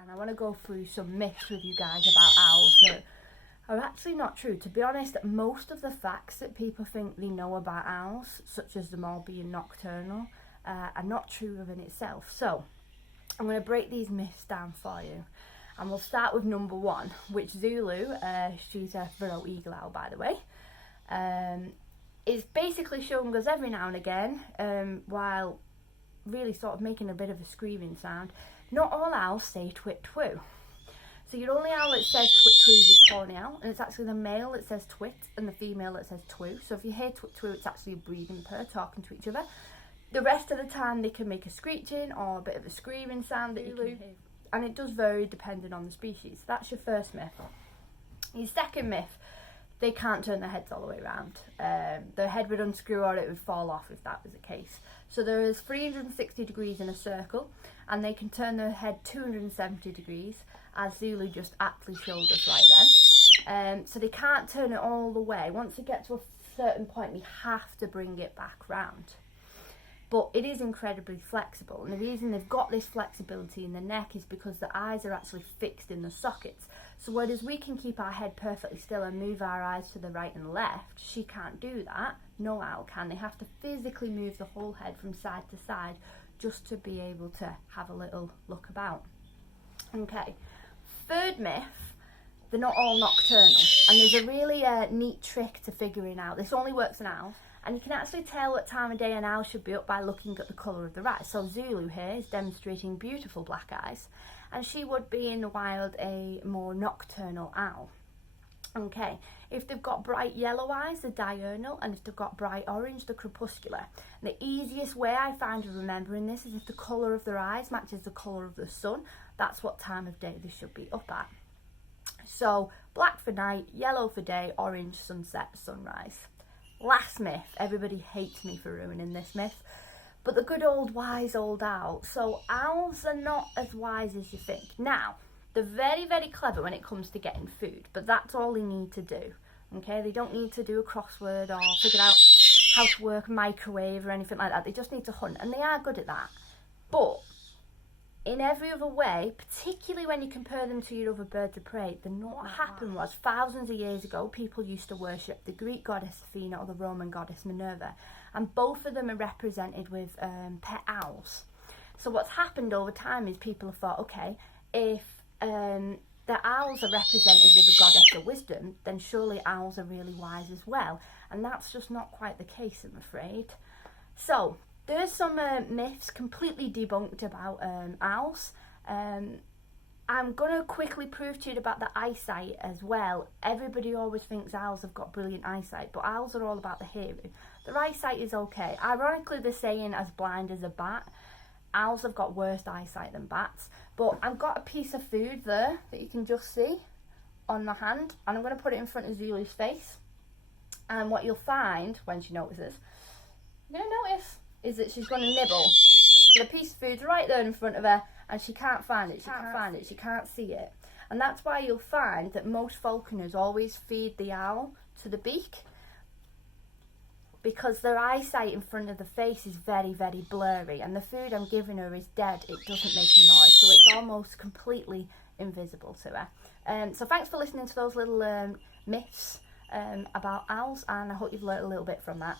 and I want to go through some myths with you guys about owls that are actually not true. To be honest, most of the facts that people think they know about owls, such as them all being nocturnal, are not true within itself. So I'm going to break these myths down for you. And we'll start with number one, which Zulu, she's a Verraux eagle owl by the way, is basically showing us every now and again, while really sort of making a bit of a screaming sound, not all owls say twit twoo. So your only owl that says twit twoo is a tawny owl, and it's actually the male that says twit and the female that says twoo. So if you hear twit twoo, it's actually a breeding pair talking to each other. The rest of the time they can make a screeching or a bit of a screaming sound that you can hear. And it does vary depending on the species. That's your first myth. Your second myth, they can't turn their heads all the way around. Their head would unscrew or it would fall off if that was the case. So there is 360 degrees in a circle, and they can turn their head 270 degrees, as Zulu just aptly showed us right then. So they can't turn it all the way. Once they get to a certain point, we have to bring it back round. But it is incredibly flexible, and the reason they've got this flexibility in the neck is because the eyes are actually fixed in the sockets. So whereas we can keep our head perfectly still and move our eyes to the right and left, she can't do that. No owl can. They have to physically move the whole head from side to side just to be able to have a little look about. Okay, third myth, they're not all nocturnal, and there's a really neat trick to figuring out. This only works on owls. And you can actually tell what time of day an owl should be up by looking at the colour of their eyes. So Zulu here is demonstrating beautiful black eyes, and she would be in the wild a more nocturnal owl. Okay, if they've got bright yellow eyes, they're diurnal, and if they've got bright orange, they're crepuscular. And the easiest way I find of remembering this is if the colour of their eyes matches the colour of the sun, that's what time of day they should be up at. So black for night, yellow for day, orange sunset, sunrise. Last myth, everybody hates me for ruining this myth, but the good old wise old owl. So owls are not as wise as you think. Now, they're very, very clever when it comes to getting food, but that's all they need to do. Okay, they don't need to do a crossword or figure out how to work a microwave or anything like that. They just need to hunt, and they are good at that. But in every other way, particularly when you compare them to your other birds of prey, what happened was thousands of years ago, people used to worship the Greek goddess Athena or the Roman goddess Minerva, and both of them are represented with pet owls. So what's happened over time is people have thought, okay, if the owls are represented with a goddess of wisdom, then surely owls are really wise as well, and that's just not quite the case, I'm afraid. So there's some myths completely debunked about owls. I'm going to quickly prove to you about the eyesight as well. Everybody always thinks owls have got brilliant eyesight, but owls are all about the hearing. Their eyesight is okay. Ironically, they're saying as blind as a bat. Owls have got worse eyesight than bats. But I've got a piece of food there that you can just see on my hand, and I'm going to put it in front of Zulu's face. And what you'll find when she notices, you're going to notice, is that she's going to nibble. The piece of food's right there in front of her, and she can't find it, she can't see it. And that's why you'll find that most falconers always feed the owl to the beak, because their eyesight in front of the face is very, very blurry, and the food I'm giving her is dead. It doesn't make a noise, so it's almost completely invisible to her. So thanks for listening to those little myths about owls, and I hope you've learnt a little bit from that.